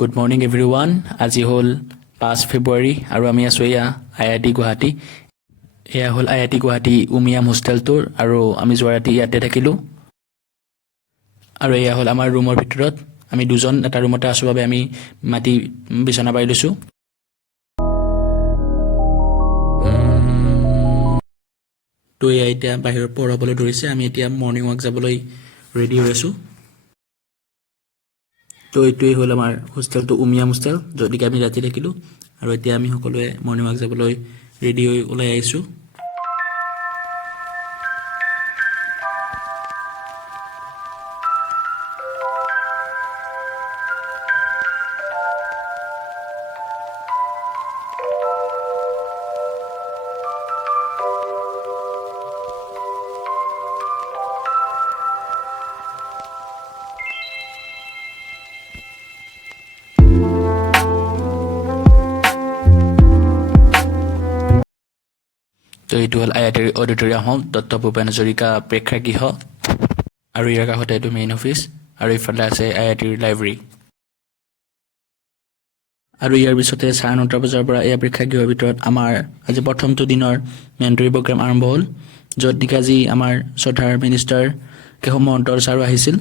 Good morning everyone. আজি হল 5 ফেব্ৰুৱাৰী আৰু আমি আছো ইয়া IIT গুৱাহাটী। এয়া হল IIT গুৱাহাটী উমিয়াম হোষ্টেলটোৰ আৰু আমি যোৱা ৰাতি ইয়াতে থাকিলো। আৰু এয়া হল আমাৰ ৰুমৰ ভিতৰত আমি দুজন এটা ৰুমতে আছো বাবে আমি মাটি বিছনা পাই লৈছো। তো এয়া এতিয়া বাহিৰত পঢ়াবলৈ ধৰিছে। আমি এতিয়া মৰ্নিং ৱাক যাবলৈ ৰেডি হৈ আছো। তো এইটোৱে হ'ল আমাৰ হোষ্টেলটো উমিয়াম হোষ্টেল য'ত আমি ৰাতি থাকিলো আৰু এতিয়া আমি সকলোৱে মৰ্নিং ৱাক যাবলৈ ৰেডি হৈ ওলাই আহিছো। তো এইটো হ'ল IIT অডিটৰিয়াম হল দত্ত ভূপেন হাজৰিকা প্ৰেক্ষাগৃহ আৰু ইয়াৰ কাষতে এইটো মেইন অফিচ আৰু ইফালে আছে IIT লাইব্ৰেৰী। আৰু ইয়াৰ পিছতে 9:30 বজাৰ পৰা এই প্ৰেক্ষাগৃহৰ ভিতৰত আমাৰ আজি প্ৰথমটো দিনৰ মেণ্টৰি প্ৰগ্ৰাম আৰম্ভ হ'ল য'ত আজি আমাৰ শ্ৰদ্ধাৰ মিনিষ্টাৰ কেশৱ মহন্ত ছাৰো আহিছিল।